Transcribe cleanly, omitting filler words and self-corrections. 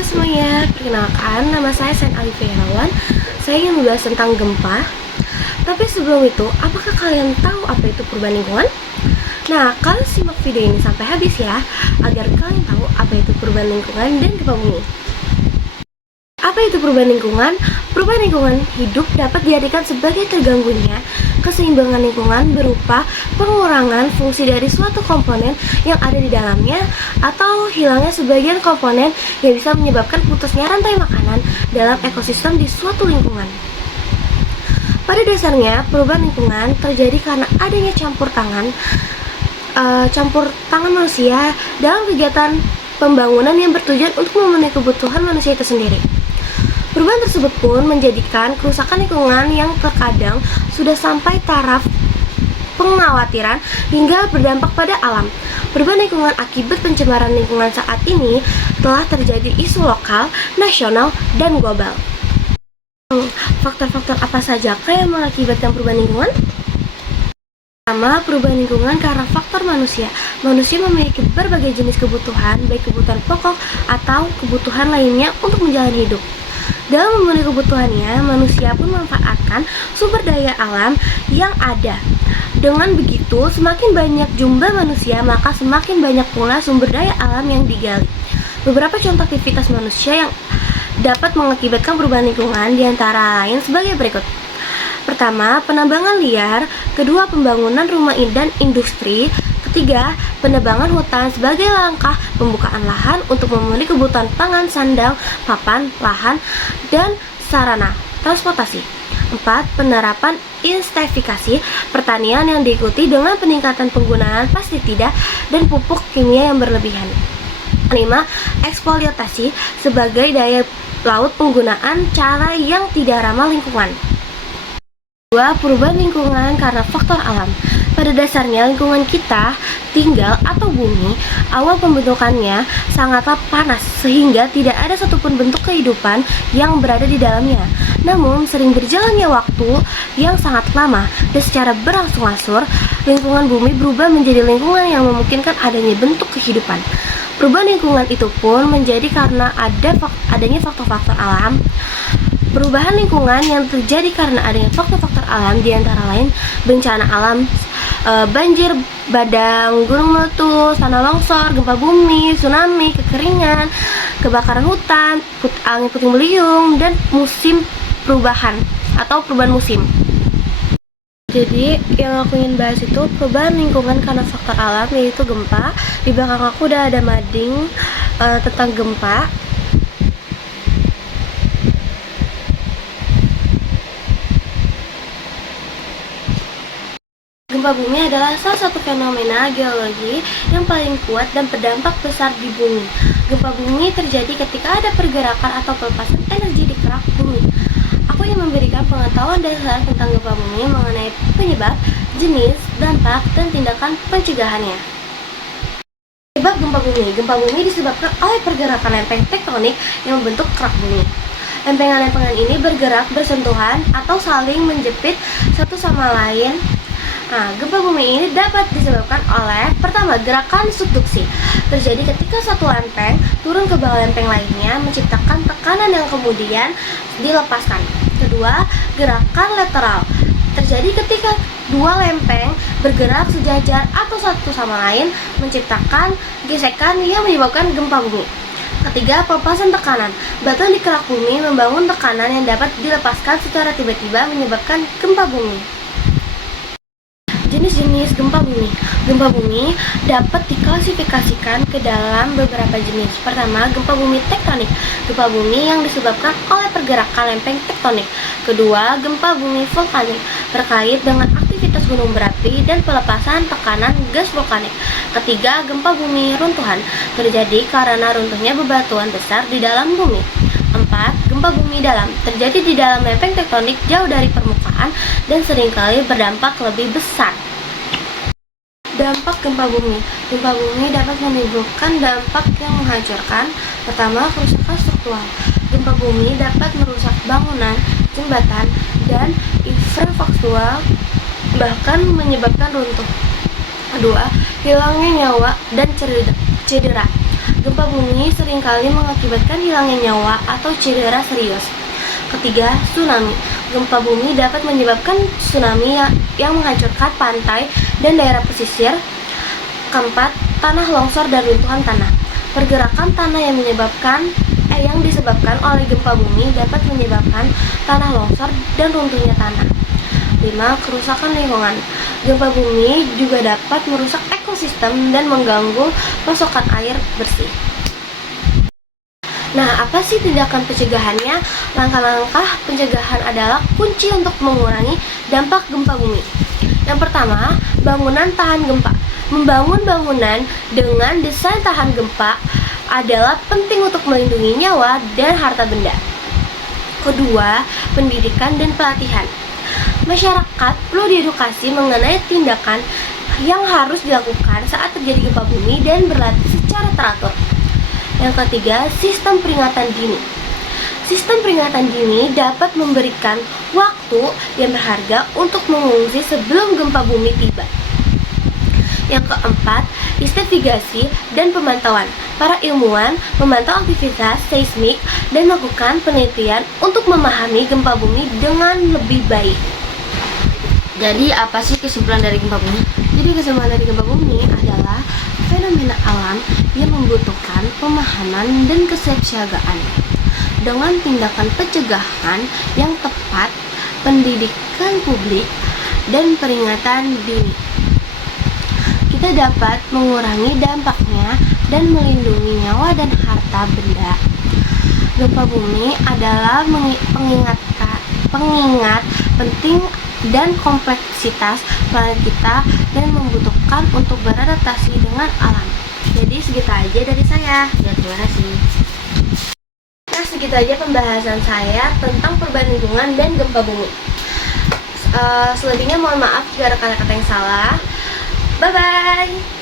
Halo semuanya, perkenalkan nama saya Sen Alifia Irawan. Saya ingin membahas tentang gempa. Tapi sebelum itu, apakah kalian tahu apa itu perubahan lingkungan? Nah, kalian simak video ini sampai habis ya, agar kalian tahu apa itu perubahan lingkungan dan gempa bumi. Apa itu perubahan lingkungan? Perubahan lingkungan hidup dapat diartikan sebagai terganggunya keseimbangan lingkungan berupa pengurangan fungsi dari suatu komponen yang ada di dalamnya atau hilangnya sebagian komponen yang bisa menyebabkan putusnya rantai makanan dalam ekosistem di suatu lingkungan. Pada dasarnya, perubahan lingkungan terjadi karena adanya campur tangan manusia dalam kegiatan pembangunan yang bertujuan untuk memenuhi kebutuhan manusia itu sendiri. Perubahan tersebut pun menjadikan kerusakan lingkungan yang terkadang sudah sampai taraf pengkhawatiran hingga berdampak pada alam. Perubahan lingkungan akibat pencemaran lingkungan saat ini telah terjadi isu lokal, nasional, dan global. Faktor-faktor apa saja yang mengakibatkan perubahan lingkungan? Pertama, perubahan lingkungan karena faktor manusia. Manusia memiliki berbagai jenis kebutuhan, baik kebutuhan pokok atau kebutuhan lainnya untuk menjalani hidup. Dalam memenuhi kebutuhannya, manusia pun memanfaatkan sumber daya alam yang ada. Dengan begitu, semakin banyak jumlah manusia, maka semakin banyak pula sumber daya alam yang digali. Beberapa contoh aktivitas manusia yang dapat mengakibatkan perubahan lingkungan diantara lain sebagai berikut. Pertama, penambangan liar. Kedua, pembangunan rumah dan industri. Ketiga, penebangan hutan sebagai langkah pembukaan lahan untuk memenuhi kebutuhan pangan, sandang, papan, lahan, dan sarana transportasi. 4. Penerapan intensifikasi pertanian yang diikuti dengan peningkatan penggunaan pestisida dan pupuk kimia yang berlebihan. 5. Eksploitasi sebagai daya laut penggunaan cara yang tidak ramah lingkungan. 2. Perubahan lingkungan karena faktor alam. Pada dasarnya lingkungan kita tinggal atau bumi, awal pembentukannya sangatlah panas sehingga tidak ada satupun bentuk kehidupan yang berada di dalamnya. Namun sering berjalannya waktu yang sangat lama dan secara berangsur-angsur lingkungan bumi berubah menjadi lingkungan yang memungkinkan adanya bentuk kehidupan. Perubahan lingkungan itu pun menjadi karena adanya faktor-faktor alam. Perubahan lingkungan yang terjadi karena adanya faktor-faktor alam diantara lain bencana alam, banjir bandang, gunung meletus, tanah longsor, gempa bumi, tsunami, kekeringan, kebakaran hutan, angin puting beliung, dan musim perubahan atau perubahan musim. Jadi yang aku ingin bahas itu perubahan lingkungan karena faktor alam, yaitu gempa. Di belakang aku udah ada mading tentang gempa. Gempa bumi adalah salah satu fenomena geologi yang paling kuat dan berdampak besar di bumi. Gempa bumi terjadi ketika ada pergerakan atau pelepasan energi di kerak bumi. Aku ingin memberikan pengetahuan dasar tentang gempa bumi mengenai penyebab, jenis, dampak, dan tindakan pencegahannya. Penyebab gempa bumi. Gempa bumi disebabkan oleh pergerakan lempeng tektonik yang membentuk kerak bumi. Lempengan-lempengan ini bergerak bersentuhan atau saling menjepit satu sama lain. Nah, gempa bumi ini dapat disebabkan oleh pertama, gerakan subduksi. Terjadi ketika satu lempeng turun ke bawah lempeng lainnya menciptakan tekanan yang kemudian dilepaskan. Kedua, gerakan lateral. Terjadi ketika dua lempeng bergerak sejajar atau satu sama lain menciptakan gesekan yang menyebabkan gempa bumi. Ketiga, pelepasan tekanan. Batu di kerak bumi membangun tekanan yang dapat dilepaskan secara tiba-tiba menyebabkan gempa bumi. Jenis-jenis gempa bumi. Gempa bumi dapat diklasifikasikan ke dalam beberapa jenis. Pertama, gempa bumi tektonik. Gempa bumi yang disebabkan oleh pergerakan lempeng tektonik. Kedua, gempa bumi vulkanik, terkait dengan aktivitas gunung berapi dan pelepasan tekanan gas vulkanik. Ketiga, gempa bumi runtuhan, terjadi karena runtuhnya bebatuan besar di dalam bumi. 4. Gempa bumi dalam, terjadi di dalam lempeng tektonik jauh dari permukaan dan seringkali berdampak lebih besar. Dampak gempa bumi. Gempa bumi dapat menimbulkan dampak yang menghancurkan. Pertama, kerusakan struktural. Gempa bumi dapat merusak bangunan, jembatan, dan infrastruktur, bahkan menyebabkan runtuh. Kedua, hilangnya nyawa dan cedera. Gempa bumi seringkali mengakibatkan hilangnya nyawa atau cedera serius. Ketiga, tsunami. Gempa bumi dapat menyebabkan tsunami yang menghancurkan pantai dan daerah pesisir. Keempat, tanah longsor dan runtuhan tanah. Pergerakan tanah yang disebabkan oleh gempa bumi dapat menyebabkan tanah longsor dan runtuhnya tanah. 5. Kerusakan lingkungan. Gempa bumi juga dapat merusak ekosistem dan mengganggu pasokan air bersih. Nah, apa sih tindakan pencegahannya? Langkah-langkah pencegahan adalah kunci untuk mengurangi dampak gempa bumi. Yang pertama, bangunan tahan gempa. Membangun bangunan dengan desain tahan gempa adalah penting untuk melindungi nyawa dan harta benda. Kedua, pendidikan dan pelatihan. Masyarakat perlu diedukasi mengenai tindakan yang harus dilakukan saat terjadi gempa bumi dan berlatih secara teratur. Yang ketiga, sistem peringatan dini. Sistem peringatan dini dapat memberikan waktu yang berharga untuk mengungsi sebelum gempa bumi tiba. Yang keempat, investigasi dan pemantauan. Para ilmuwan memantau aktivitas seismik dan melakukan penelitian untuk memahami gempa bumi dengan lebih baik. Jadi apa sih kesimpulan dari gempa bumi? Jadi kesimpulan dari gempa bumi adalah fenomena alam yang membutuhkan pemahaman dan kesiapsiagaan. Dengan tindakan pencegahan yang tepat, pendidikan publik, dan peringatan dini, kita dapat mengurangi dampaknya dan melindungi nyawa dan harta benda. Gempa bumi adalah pengingat penting dan kompleksitas planet kita dan membutuhkan untuk beradaptasi dengan alam. Jadi segitu aja dari saya. Ya, terima kasih. Nah, segitu aja pembahasan saya tentang perubahan lingkungan dan gempa bumi. Selebihnya mohon maaf jika ada kata-kata yang salah. Bye-bye.